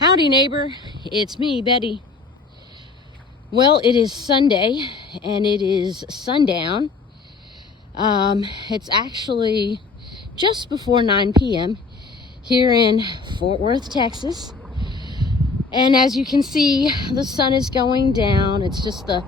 Howdy, neighbor. It's me, Betty. Well, it is Sunday, and it is sundown. It's actually just before 9 p.m. here in Fort Worth, Texas. And as you can see, the sun is going down. It's just the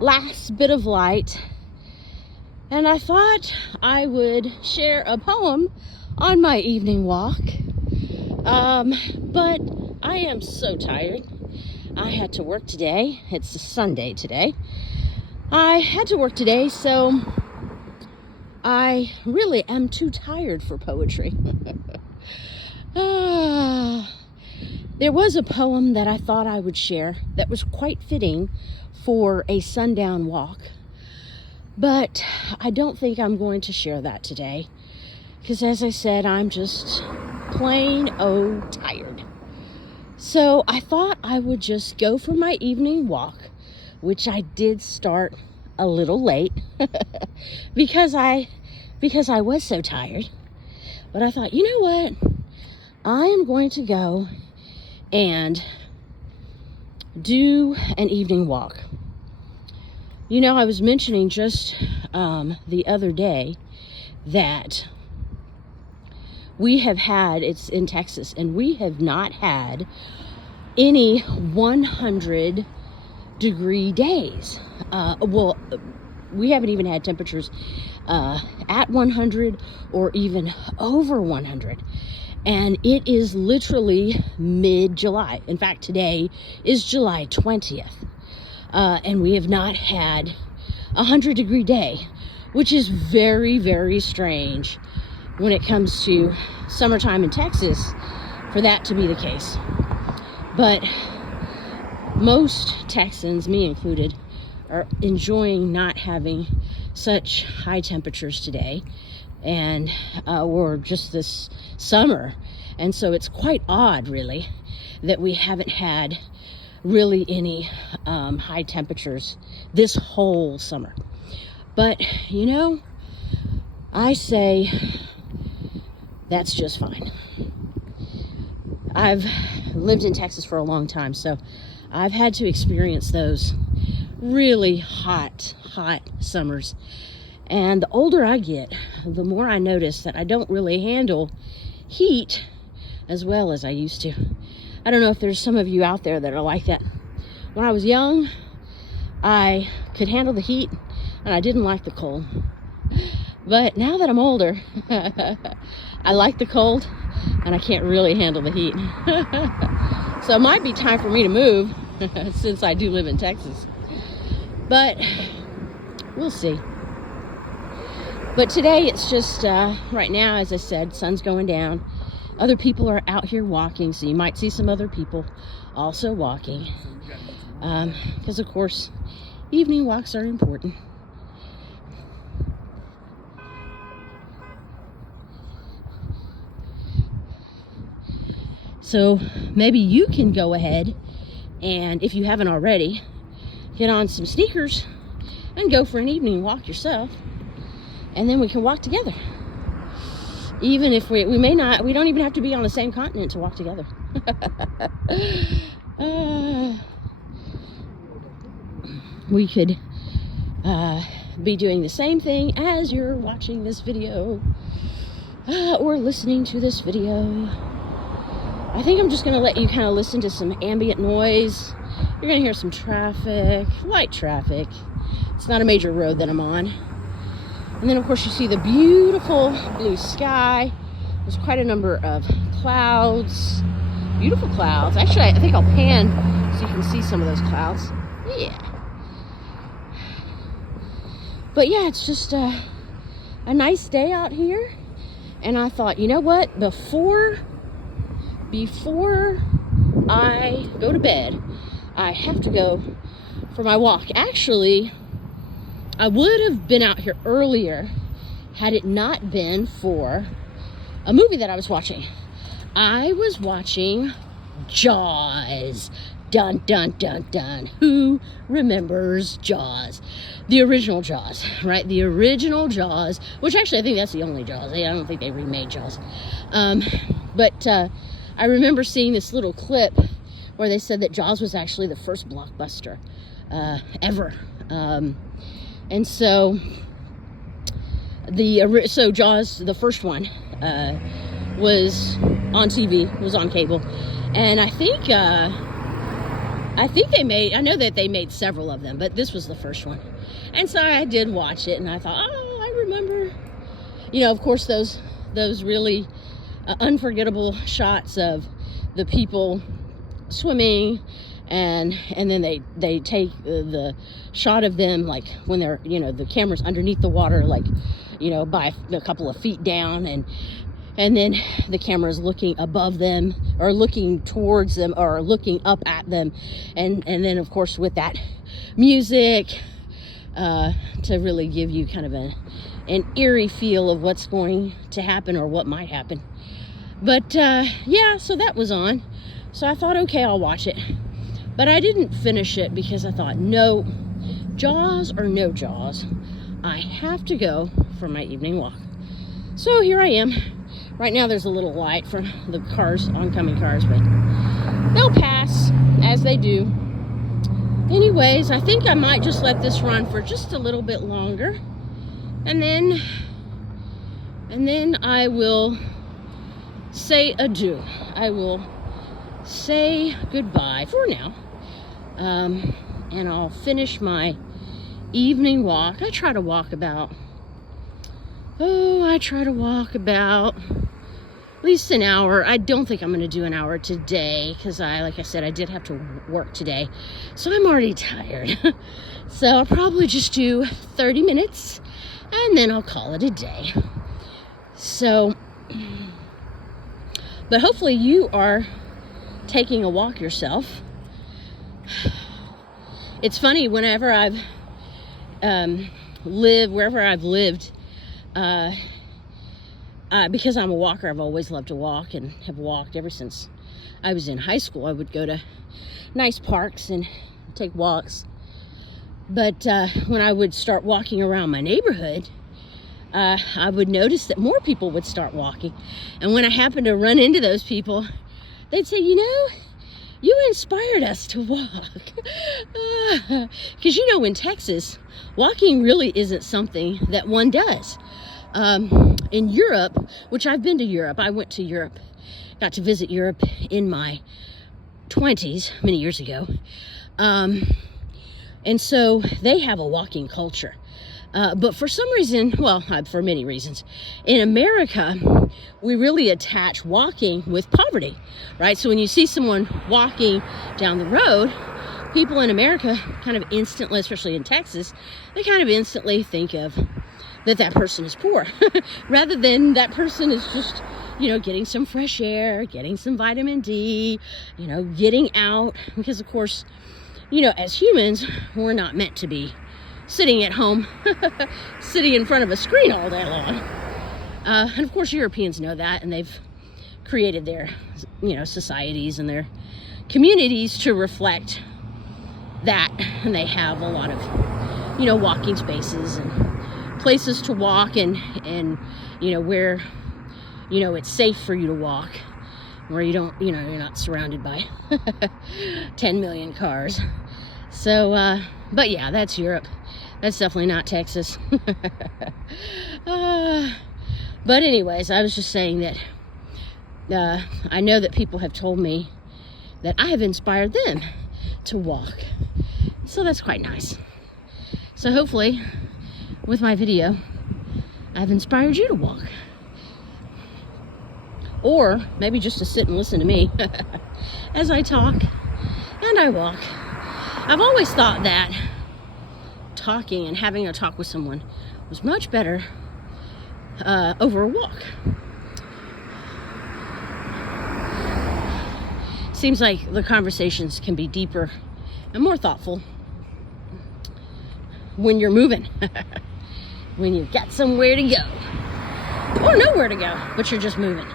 last bit of light. And I thought I would share a poem on my evening walk. But I am so tired. I had to work today. It's a Sunday today. I had to work today, so I really am too tired for poetry. There was a poem that I thought I would share that was quite fitting for a sundown walk, but I don't think I'm going to share that today because, as I said, I'm just plain old tired. So I thought I would just go for my evening walk, which I did start a little late because I was so tired. But I thought, you know what? I am going to go and do an evening walk. You know, I was mentioning just the other day that we have had, it's in Texas, and we have not had any 100-degree days. Well, we haven't even had temperatures at 100 or even over 100. And it is literally mid-July. In fact, today is July 20th. And we have not had a 100-degree day, which is very, very strange when it comes to summertime in Texas for that to be the case. But most Texans, me included, are enjoying not having such high temperatures today and or just this summer. And so it's quite odd, really, that we haven't had really any high temperatures this whole summer. But, you know, I say that's just fine. I've lived in Texas for a long time, so I've had to experience those really hot summers. And the older I get, the more I notice that I don't really handle heat as well as I used to. I don't know if there's some of you out there that are like that. When I was young, I could handle the heat and I didn't like the cold. But now that I'm older, I like the cold and I can't really handle the heat. So it might be time for me to move since I do live in Texas. But we'll see. But today it's just, right now, as I said, sun's going down. Other people are out here walking, so you might see some other people also walking. Because, of course, evening walks are important. So maybe you can go ahead and, if you haven't already, get on some sneakers and go for an evening walk yourself. And then we can walk together. Even if we don't even have to be on the same continent to walk together. We could be doing the same thing as you're watching this video or listening to this video. I think I'm just going to let you kind of listen to some ambient noise. You're going to hear some traffic, light traffic. It's not a major road that I'm on. And then, of course, you see the beautiful blue sky. There's quite a number of clouds, beautiful clouds. Actually, I think I'll pan so you can see some of those clouds. Yeah. But yeah, it's just a nice day out here. And I thought, you know what? Before I go to bed, I have to go for my walk. Actually, I would have been out here earlier had it not been for a movie that I was watching. I was watching Jaws. Dun, dun, dun, dun. Who remembers Jaws? The original Jaws, right? The original Jaws, which actually I think that's the only Jaws. I don't think they remade Jaws. But I remember seeing this little clip where they said that Jaws was actually the first blockbuster ever. And so Jaws, the first one, was on TV, was on cable, and I know that they made several of them, but this was the first one. And so I did watch it, and I thought, oh, I remember, of course, those really unforgettable shots of the people swimming, and then they take the shot of them, like when they're, the camera's underneath the water, like, by a couple of feet down, and then the camera is looking above them, or looking towards them, or looking up at them, and then of course with that music to really give you kind of an eerie feel of what's going to happen or what might happen. But yeah, so that was on, so I thought, okay, I'll watch it, but I didn't finish it because I thought, no, Jaws or no Jaws, I have to go for my evening walk. So here I am. Right now there's a little light for the cars, oncoming cars, but they'll pass as they do. Anyways, I think I might just let this run for just a little bit longer, and then I will say adieu. I will say goodbye for now, and I'll finish my evening walk. I try to walk about at least an hour. I don't think I'm going to do an hour today because like I said, I did have to work today, so I'm already tired. So I'll probably just do 30 minutes and then I'll call it a day. So, but hopefully you are taking a walk yourself. It's funny, whenever I've wherever I've lived, because I'm a walker, I've always loved to walk and have walked ever since I was in high school. I would go to nice parks and take walks. But when I would start walking around my neighborhood, I would notice that more people would start walking. And when I happened to run into those people, they'd say, you inspired us to walk. Because in Texas, walking really isn't something that one does. In Europe, which I've been to Europe, I went to Europe, got to visit Europe in my 20s, many years ago. And so they have a walking culture. But for some reason, for many reasons, in America, we really attach walking with poverty, right? So when you see someone walking down the road, people in America kind of instantly, especially in Texas, they kind of instantly think of that person is poor, rather than that person is just, getting some fresh air, getting some vitamin D, getting out, because of course, as humans, we're not meant to be sitting at home, sitting in front of a screen all day long. And of course, Europeans know that, and they've created their, societies and their communities to reflect that. And they have a lot of, walking spaces and places to walk, and where, it's safe for you to walk, where you don't, you're not surrounded by 10 million cars. So, but yeah, that's Europe. That's definitely not Texas. But anyways, I was just saying that I know that people have told me that I have inspired them to walk. So that's quite nice. So hopefully, with my video, I've inspired you to walk. Or maybe just to sit and listen to me as I talk and I walk. I've always thought that talking and having a talk with someone was much better over a walk. Seems like the conversations can be deeper and more thoughtful when you're moving. When you've got somewhere to go, or nowhere to go, but you're just moving.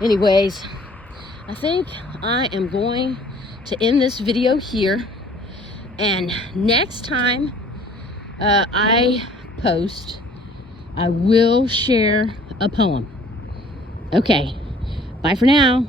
Anyways, I think I am going to end this video here, and next time I post, I will share a poem. Okay, bye for now.